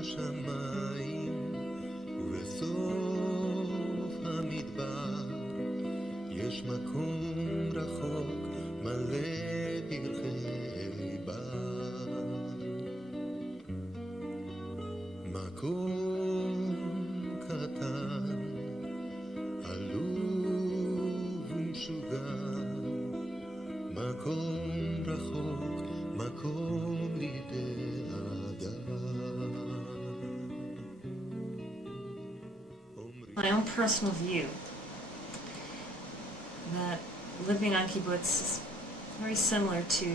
השמיים ובסוף המדבר יש מקום רחוק מלא פרחי בר, מקום קטן עלוב ומשוגע, מקום רחוק, מקום לדאגה. My own personal view that living on kibbutz is very similar to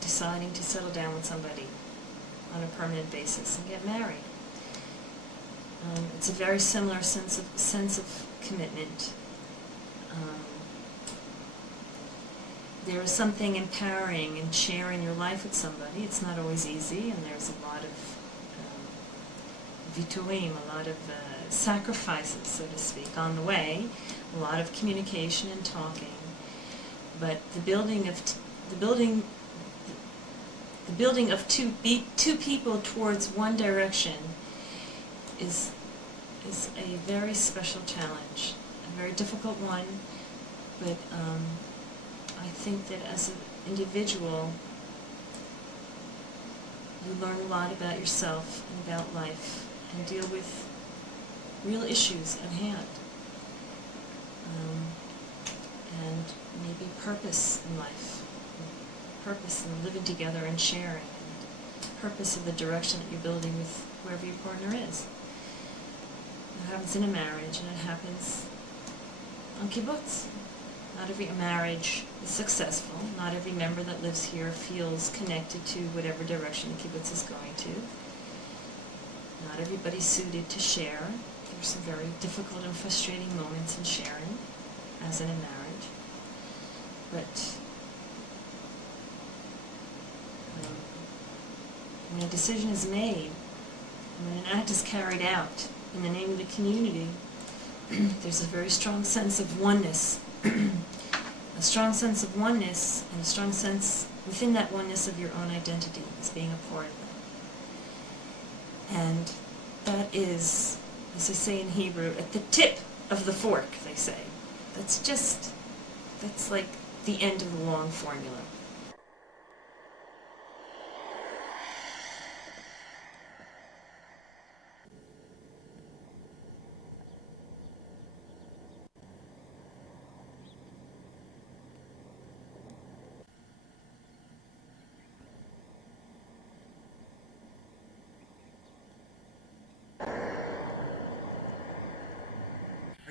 deciding to settle down with somebody on a permanent basis and get married. It's a very similar sense of commitment. There is something empowering in sharing your life with somebody. It's not always easy, and there's a lot of vituim, a lot of sacrifices, so to speak, on the way, a lot of communication and talking. But the building of two people towards one direction is a very special challenge, a very difficult one. But I think that as an individual, you learn a lot about yourself and about life, and deal with real issues at hand, and maybe purpose in life, purpose in living together and sharing, and purpose of the direction that you're building with whoever your partner is. It happens in a marriage, and it happens on kibbutz. Not every marriage is successful. Not every member that lives here feels connected to whatever direction the kibbutz is going to. Not everybody's suited to share. There's some very difficult and frustrating moments in sharing, as in a marriage. But when a decision is made, when an act is carried out in the name of the community, there's a very strong sense of oneness. A strong sense of oneness, and a strong sense within that oneness of your own identity as being a part of it. And that is, as they say in Hebrew, at the tip of the fork, they say. That's like the end of the long formula.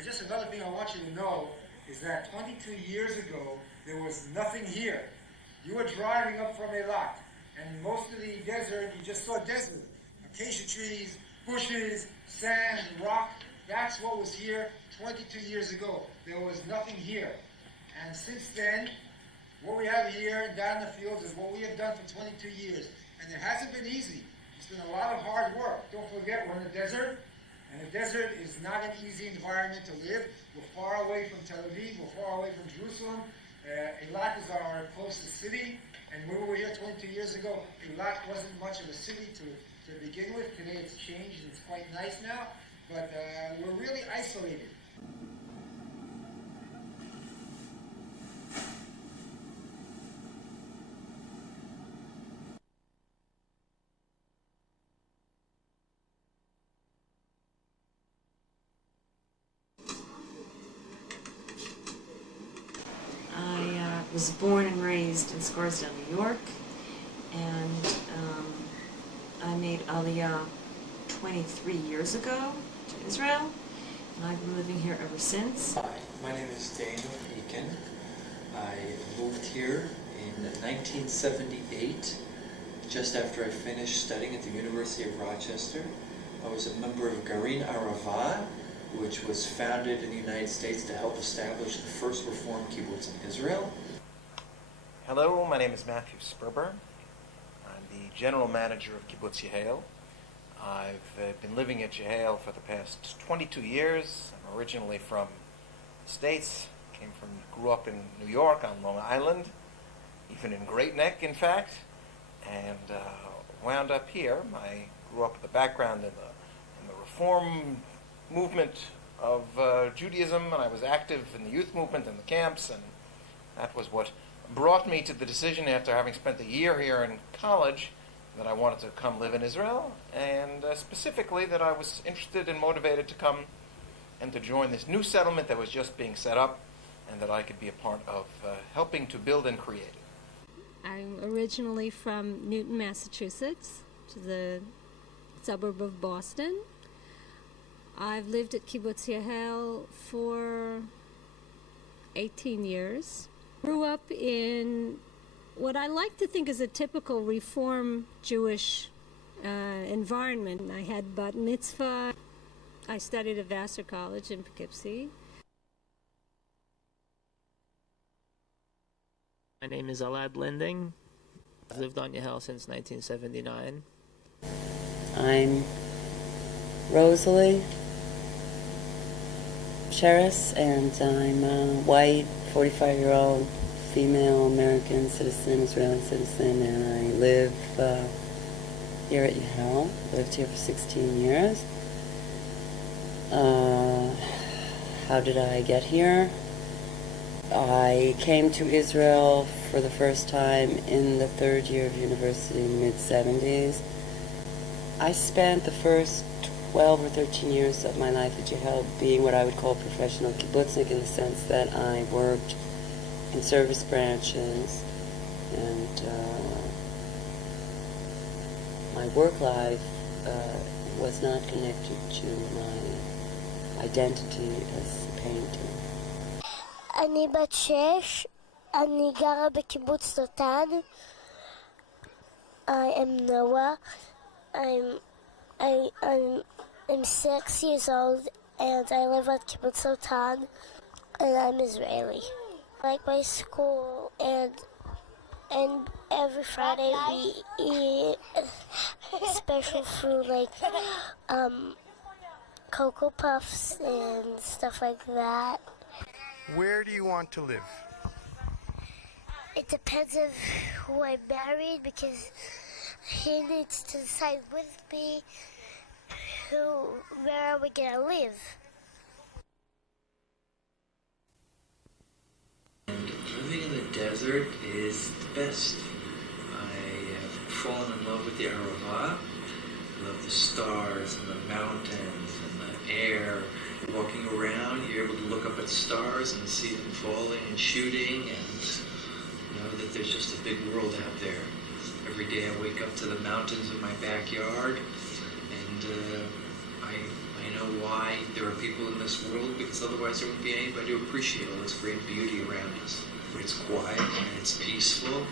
Just another thing I want you to know is that 22 years ago, there was nothing here. You were driving up from Eilat, and most of the desert, you just saw desert. Acacia trees, bushes, sand, rock. That's what was here 22 years ago. There was nothing here. And since then, what we have here and down in the fields is what we have done for 22 years. And it hasn't been easy. It's been a lot of hard work. Don't forget, we're in the desert. And the desert is not an easy environment to live. We're far away from Tel Aviv. We're far away from Jerusalem. Eilat is our closest city. And when we were here 22 years ago, Eilat wasn't much of a city to begin with. Today it's changed and it's quite nice now. But we're really isolated. I was born and raised in Scarsdale, New York, and I made Aliyah 23 years ago to Israel, and I've been living here ever since. Hi, my name is Daniel Eakin. I moved here in 1978, just after I finished studying at the University of Rochester. I was a member of Garin Arava, which was founded in the United States to help establish the first Reform kibbutz in Israel. Hello, my name is Matthew Sperber. I'm the general manager of Kibbutz Yahel. I've been living at Yahel for the past 22 years. I'm originally from the States, grew up in New York on Long Island, even in Great Neck, in fact. And wound up here. I grew up with a background in the reform movement of Judaism, and I was active in the youth movement and the camps, and that was what brought me to the decision, after having spent a year here in college, that I wanted to come live in Israel, and specifically that I was interested and motivated to come and to join this new settlement that was just being set up, and that I could be a part of helping to build and create it. I'm originally from Newton, Massachusetts, which is a suburb of Boston. I've lived at Kibbutz Yahel for 18 years. Grew up in what I like to think is a typical Reform Jewish environment. I had bat mitzvah. I studied at Vassar College in Poughkeepsie. My name is Alad Lending. I've lived on Yahel since 1979. I'm Rosalie Sheris, and I'm a white, 45-year-old female American citizen, Israeli citizen, and I live here at Yahel. Lived here for 16 years. How did I get here? I came to Israel for the first time in the third year of university in the mid-70s. I spent the first 12 or 13 years of my life at Yahel being what I would call professional kibbutznik, in the sense that I worked in service branches, and my work life was not connected to my identity as a painter. אני בת 6, אני גרה בקיבוץ דותן. I am Noah. I'm 6 years old, and I live at Kibbutz Dotan, and I'm Israeli. I like my school, and every Friday we eat special food like Cocoa Puffs and stuff like that. Where do you want to live? It depends on who I married, because he needs to decide with me where are we gonna live. And living in the desert is the best. I have fallen in love with the Arava. I love the stars and the mountains and the air. Walking around, you're able to look up at stars and see them falling and shooting, and know that there's just a big world out there. Every day I wake up to the mountains in my backyard, and I know why there are people in this world, because otherwise there wouldn't be anybody to appreciate all this great beauty around us. It's quiet and it's peaceful.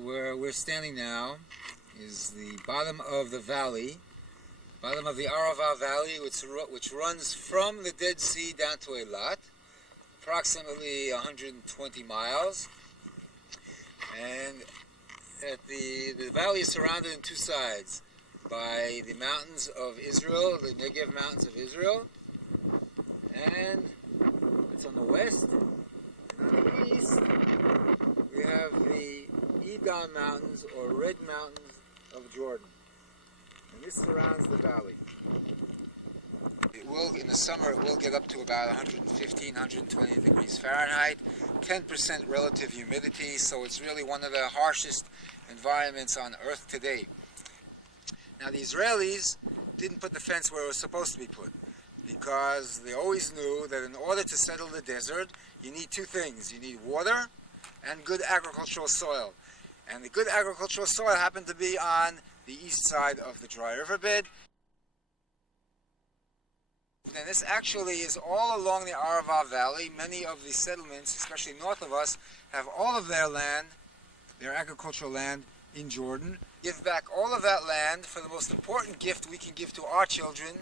Where we're standing now is the bottom of the valley, bottom of the Arava Valley, which runs from the Dead Sea down to Eilat, approximately 120 miles. And the valley is surrounded on two sides by the mountains of Israel, the Negev mountains of Israel, and it's on the west. And on the east, we have the Edom mountains, or Red Mountains of Jordan. And this surrounds the valley. In the summer, it will get up to about 115, 120 degrees Fahrenheit, 10% relative humidity, so it's really one of the harshest environments on Earth today. Now, the Israelis didn't put the fence where it was supposed to be put, because they always knew that in order to settle the desert, you need two things. You need water and good agricultural soil. And the good agricultural soil happened to be on the east side of the dry riverbed. And this actually is all along the Arava Valley. Many of the settlements, especially north of us, have all of their land, their agricultural land, in Jordan. Give back all of that land for the most important gift we can give to our children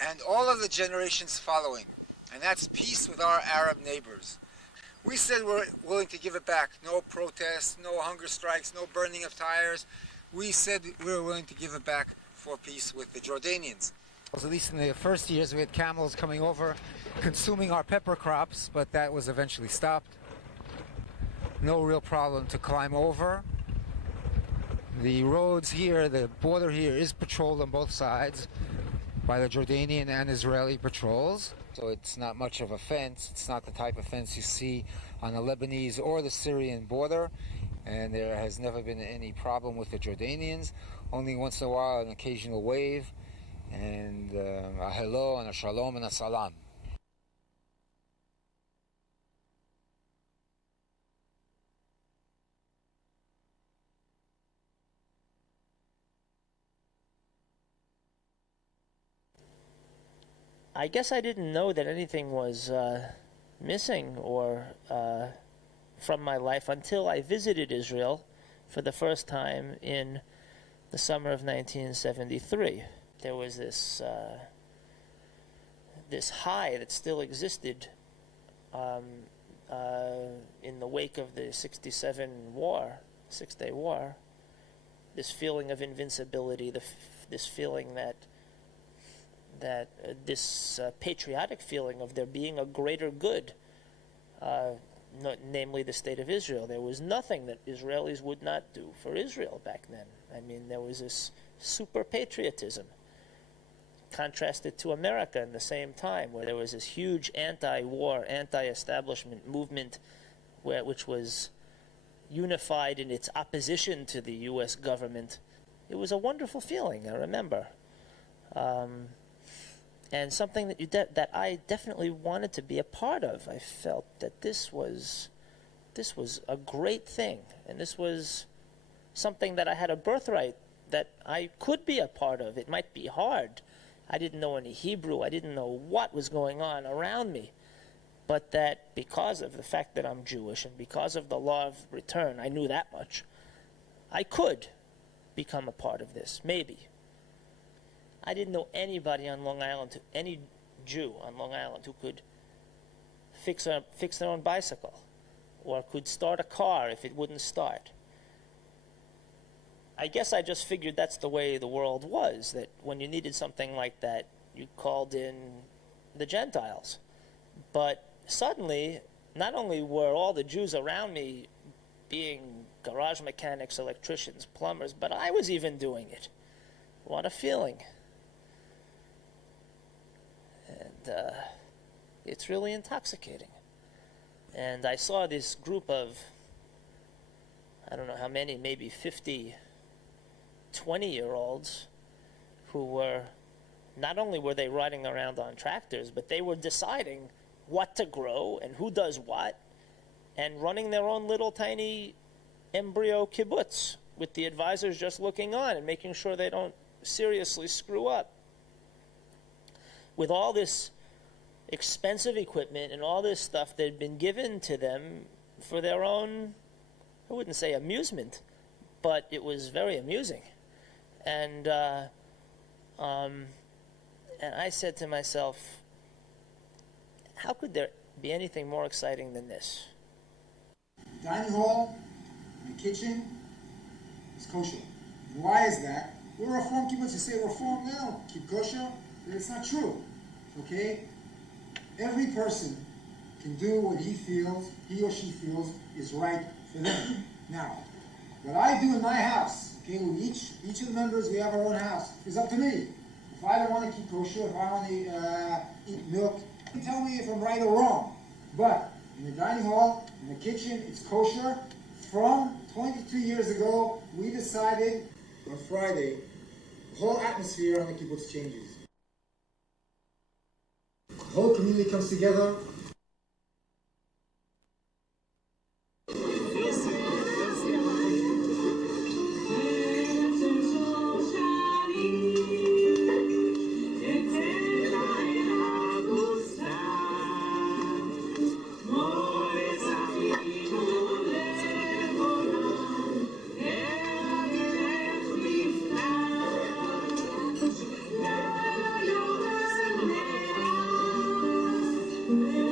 and all of the generations following. And that's peace with our Arab neighbors. We said we're willing to give it back. No protests, no hunger strikes, no burning of tires. We said we were willing to give it back for peace with the Jordanians. At least in the first years, we had camels coming over, consuming our pepper crops, but that was eventually stopped. No real problem to climb over. The roads here, the border here is patrolled on both sides by the Jordanian and Israeli patrols. So it's not much of a fence. It's not the type of fence you see on the Lebanese or the Syrian border. And there has never been any problem with the Jordanians. Only once in a while an occasional wave and a hello and a shalom and a salam. I guess I didn't know that anything was missing or from my life until I visited Israel for the first time in the summer of 1973. There was this high that still existed in the wake of the 67 war, Six-Day War. This feeling of invincibility, this feeling that this patriotic feeling of there being a greater good, namely the state of Israel. There was nothing that Israelis would not do for Israel back then. I mean, there was this super patriotism contrasted to America in the same time, where there was this huge anti-war, anti-establishment movement which was unified in its opposition to the U.S. government. It was a wonderful feeling, I remember. And something that I definitely wanted to be a part of. I felt that this was a great thing, and this was something that I had a birthright that I could be a part of. It might be hard. I didn't know any Hebrew. I didn't know what was going on around me. But that because of the fact that I'm Jewish and because of the law of return, I knew that much, I could become a part of this, maybe. I didn't know anybody on Long Island, any Jew on Long Island who could fix their own bicycle or could start a car if it wouldn't start. I guess I just figured that's the way the world was, that when you needed something like that, you called in the Gentiles. But suddenly, not only were all the Jews around me being garage mechanics, electricians, plumbers, but I was even doing it. What a feeling. And it's really intoxicating. And I saw this group of, I don't know how many, maybe 50, 20-year-olds who were, not only were they riding around on tractors, but they were deciding what to grow and who does what, and running their own little tiny embryo kibbutz with the advisors just looking on and making sure they don't seriously screw up. With all this expensive equipment and all this stuff that had been given to them for their own, I wouldn't say amusement, but it was very amusing. And I said to myself, how could there be anything more exciting than this? Dining hall, the kitchen is kosher. Why is that? We're a Reform kibbutz. You say Reform now, keep kosher. It's not true, okay? Every person can do what he or she feels is right for them. Now, what I do in my house, okay, with each of the members, we have our own house, is up to me. If I don't want to keep kosher, if I want to eat milk, you tell me if I'm right or wrong. But in the dining hall, in the kitchen, it's kosher. From 22 years ago, we decided on Friday, the whole atmosphere on the kibbutz changes. The whole community comes together. Yeah.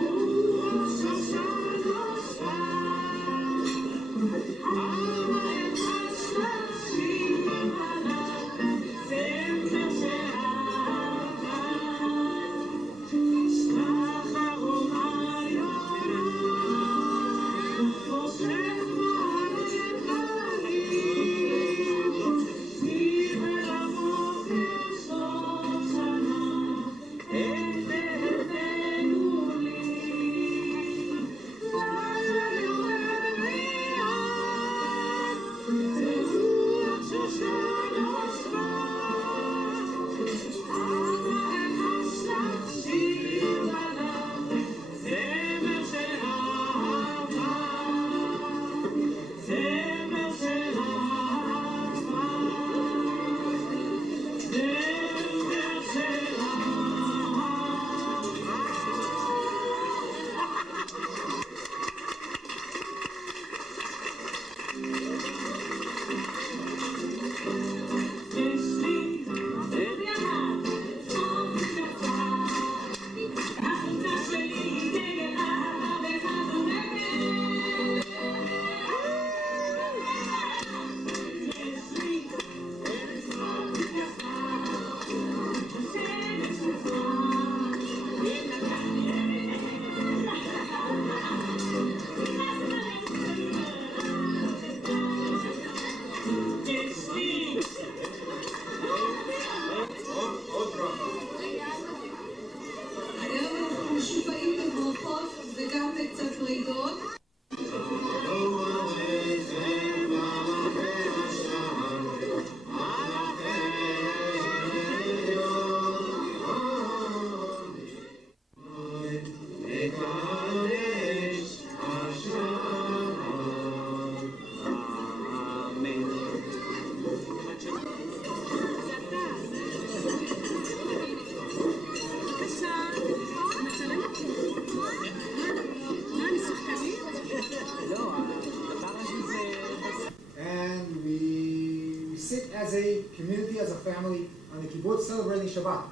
as a community, as a family, on the kibbutz celebrating Shabbat.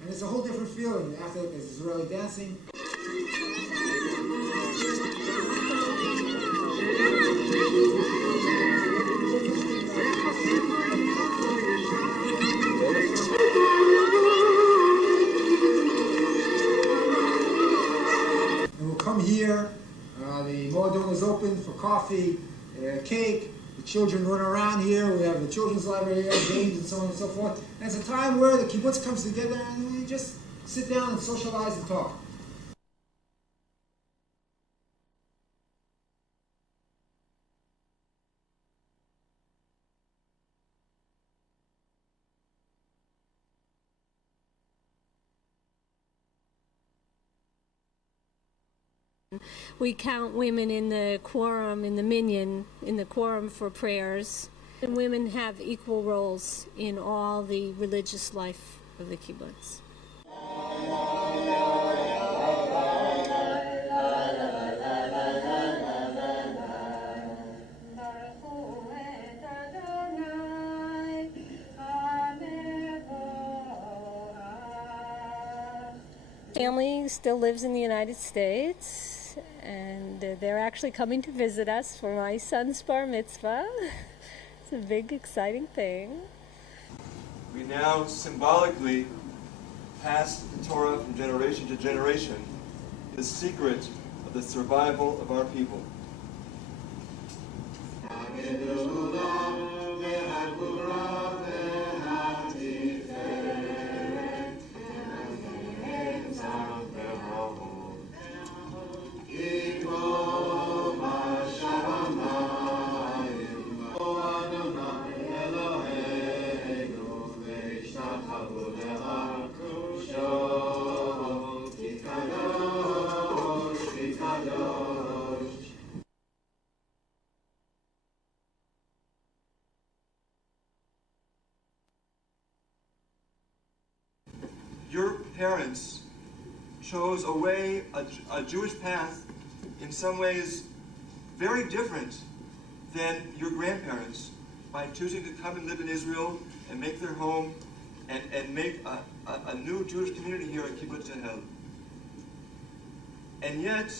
And it's a whole different feeling. After there's Israeli dancing. And we'll come here. The Moadon is open for coffee, cake. The children run around here. We have the children's library here, games and so on and so forth. And it's a time where the kibbutz comes together and we just sit down and socialize and talk. We count women in the quorum, in the minyan, in the quorum for prayers. And women have equal roles in all the religious life of the kibbutz. Family still lives in the United States, and they're actually coming to visit us for my son's bar mitzvah. It's a big, exciting thing. We now symbolically pass the Torah from generation to generation, the secret of the survival of our people. Your parents chose a way, a Jewish path, in some ways very different than your grandparents, by choosing to come and live in Israel and make their home and make a new Jewish community here at Kibbutz Yahel. And yet,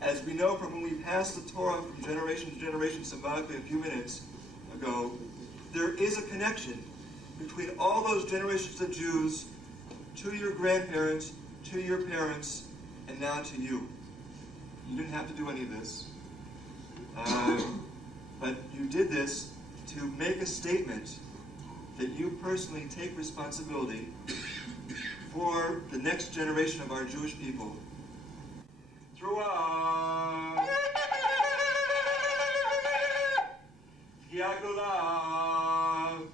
as we know from when we passed the Torah from generation to generation symbolically a few minutes ago, there is a connection between all those generations of Jews to your grandparents, to your parents, and now to you. You didn't have to do any of this. But you did this to make a statement that you personally take responsibility for the next generation of our Jewish people. Throughout Yagulah.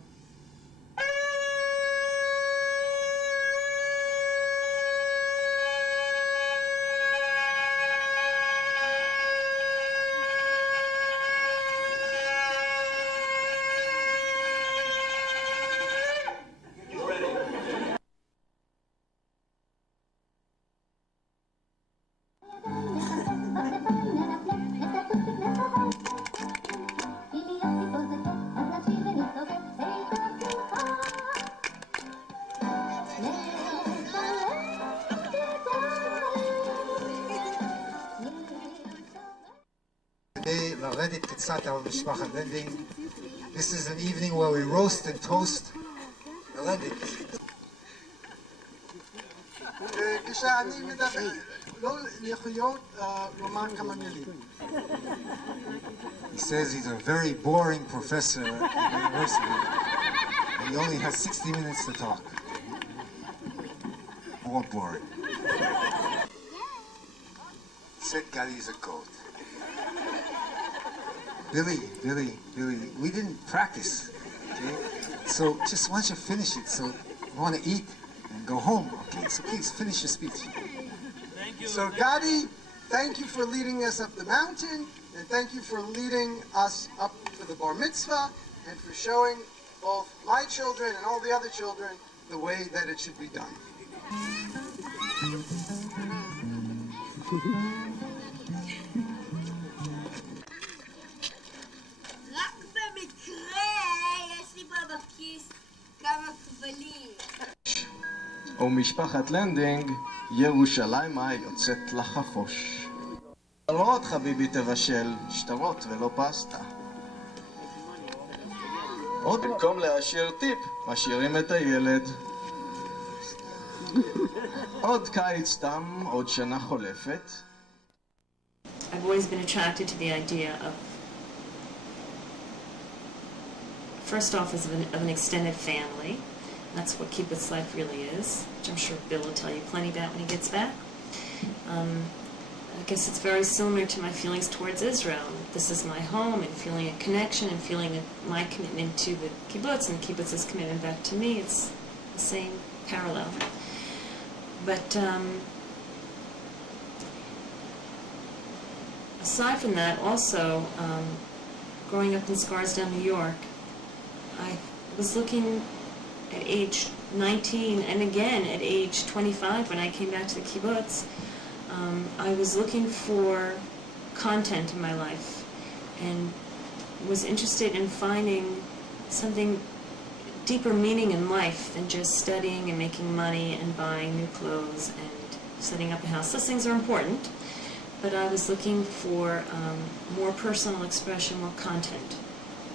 This is an evening where we roast and toast Levit. He says he's a very boring professor at the university, and he only has 60 minutes to talk. More boring. Said Gadi's a goat. Billy, we didn't practice, okay? So just why don't you finish it, so we want to eat and go home, okay? So please finish your speech. Thank you. So Gadi, thank you for leading us up the mountain, and thank you for leading us up to the bar mitzvah, and for showing both my children and all the other children the way that it should be done. רק במקרה יש לי בבא ומשפחת לנדינג, ירושלימה יוצאת לחפוש. שטרות חביבי תבשל, שטרות ולא פסטה. עוד במקום להשאיר טיפ, משאירים את הילד. עוד קיץ תם, עוד שנה חולפת. I've always been attracted to the idea of, first off, as of an extended family. That's what kibbutz life really is, which I'm sure Bill will tell you plenty about when he gets back. I guess it's very similar to my feelings towards Israel. This is my home, and feeling a connection, and feeling my commitment to the kibbutz, and the kibbutz's commitment back to me. It's the same parallel. But aside from that, also, growing up in Scarsdale, New York, I was looking at age 19 and again at age 25 when I came back to the kibbutz. I was looking for content in my life and was interested in finding something deeper meaning in life than just studying and making money and buying new clothes and setting up a house. Those things are important, but I was looking for more personal expression, more content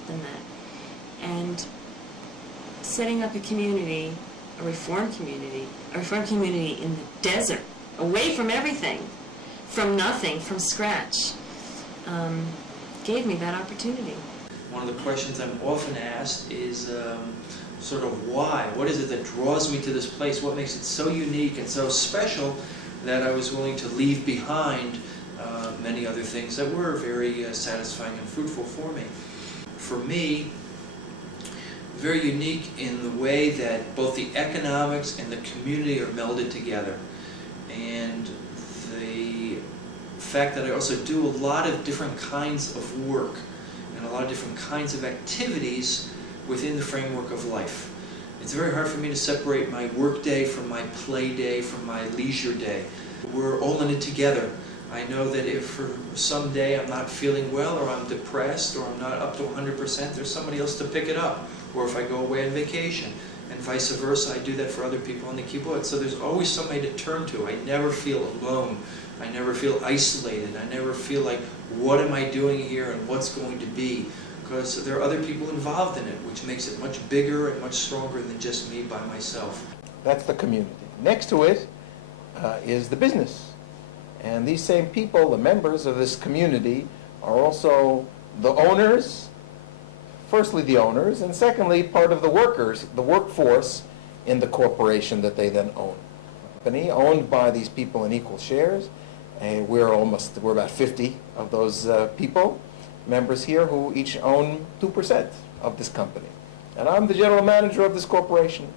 than that. And setting up a community, a reform community in the desert, away from everything, from nothing, from scratch, gave me that opportunity. One of the questions I'm often asked is sort of why? What is it that draws me to this place? What makes it so unique and so special that I was willing to leave behind many other things that were very satisfying and fruitful for me? For me, very unique in the way that both the economics and the community are melded together. And the fact that I also do a lot of different kinds of work and a lot of different kinds of activities within the framework of life. It's very hard for me to separate my work day from my play day, from my leisure day. We're all in it together. I know that if for some day I'm not feeling well, or I'm depressed, or I'm not up to 100%, there's somebody else to pick it up. Or if I go away on vacation, and vice versa, I do that for other people in the kibbutz. So there's always somebody to turn to. I never feel alone. I never feel isolated. I never feel like, what am I doing here and what's going to be? Because there are other people involved in it, which makes it much bigger and much stronger than just me by myself. That's the community. Next to it is the business. And these same people, the members of this community, are also the owners, firstly the owners, and secondly part of the workers, the workforce in the corporation that they then own. A company owned by these people in equal shares, and we're about 50 of those people, members here, who each own 2% of this company. And I'm the general manager of this corporation.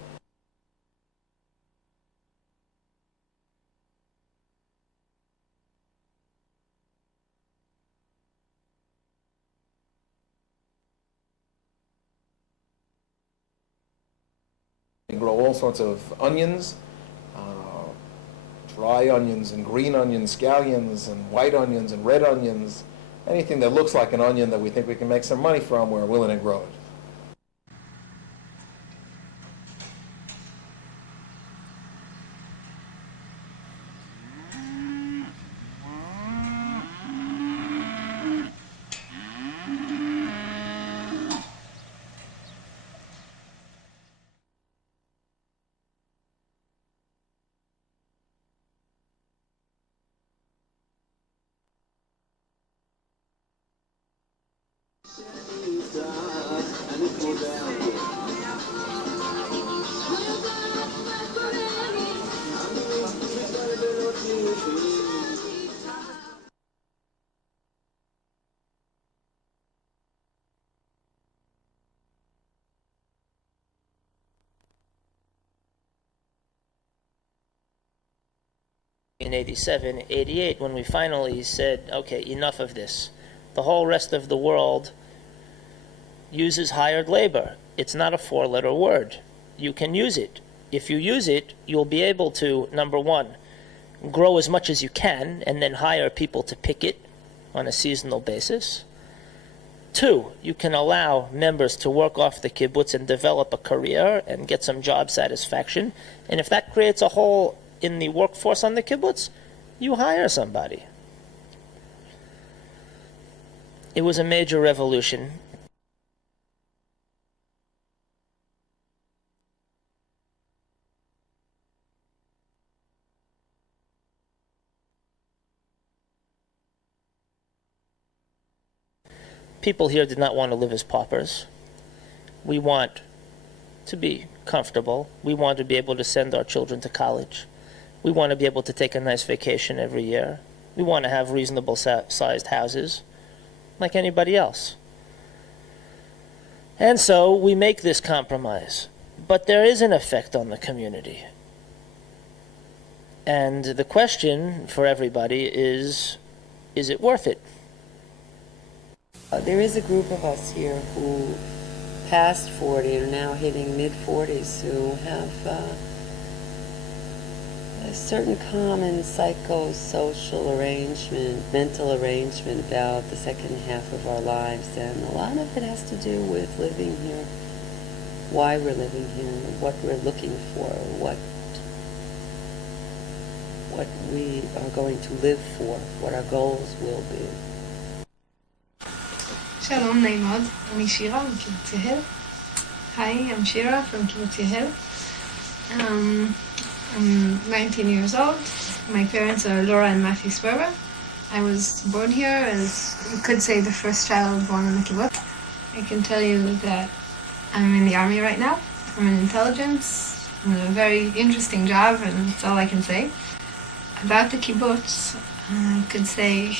We grow all sorts of onions, dry onions and green onions, scallions and white onions and red onions. Anything that looks like an onion that we think we can make some money from, we're willing to grow it. In 87, 88, when we finally said, okay, enough of this. The whole rest of the world uses hired labor. It's not a four-letter word. You can use it. If you use it, you'll be able to, number one, grow as much as you can and then hire people to pick it on a seasonal basis. Two, you can allow members to work off the kibbutz and develop a career and get some job satisfaction. And if that creates a hole in the workforce on the kibbutz, you hire somebody. It was a major revolution. People here did not want to live as paupers. We want to be comfortable. We want to be able to send our children to college. We want to be able to take a nice vacation every year. We want to have reasonable sized houses, like anybody else. And so we make this compromise. But there is an effect on the community. And the question for everybody is it worth it? There is a group of us here who passed 40 and are now hitting mid-40s who have a certain common psychosocial arrangement, mental arrangement about the second half of our lives, and a lot of it has to do with living here, why we're living here, what we're looking for, what we are going to live for, what our goals will be. Shalom, name מאוד, אני שירה מקיבוץ יהל. Hi, I'm Shira from Kibbutz Yahel. I'm 19 years old. My parents are Laura and Matthew Sperber. I was born here as, you could say, the first child born in the kibbutz. I can tell you that I'm in the army right now. I'm in intelligence. I'm in a very interesting job, and that's all I can say. About the kibbutz, I could say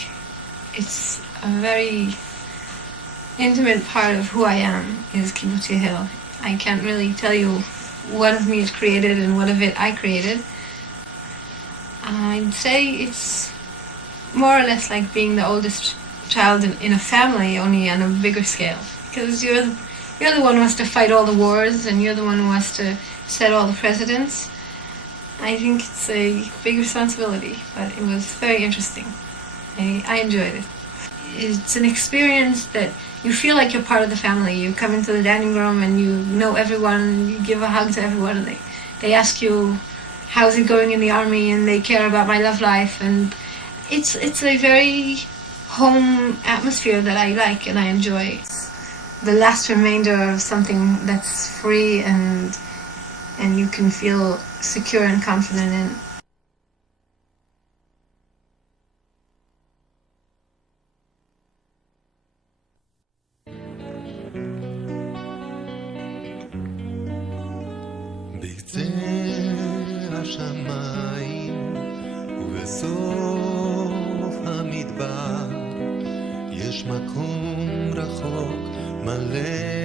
it's a very intimate part of who I am is Kibbutz Yahel. I can't really tell you what of me is created and what of it I created. I'd say it's more or less like being the oldest child in a family, only on a bigger scale. Because you're the one who has to fight all the wars, and you're the one who has to set all the precedents. I think it's a big responsibility, but it was very interesting. I enjoyed it. It's an experience that you feel like you're part of the family. You come into the dining room and you know everyone, and you give a hug to everyone, and they ask you, how's it going in the army, and they care about my love life, and it's a very home atmosphere that I like and I enjoy. The last remainder of something that's free and you can feel secure and confident in. בקצה השמיים ובסוף המדבר יש מקום רחוק מלא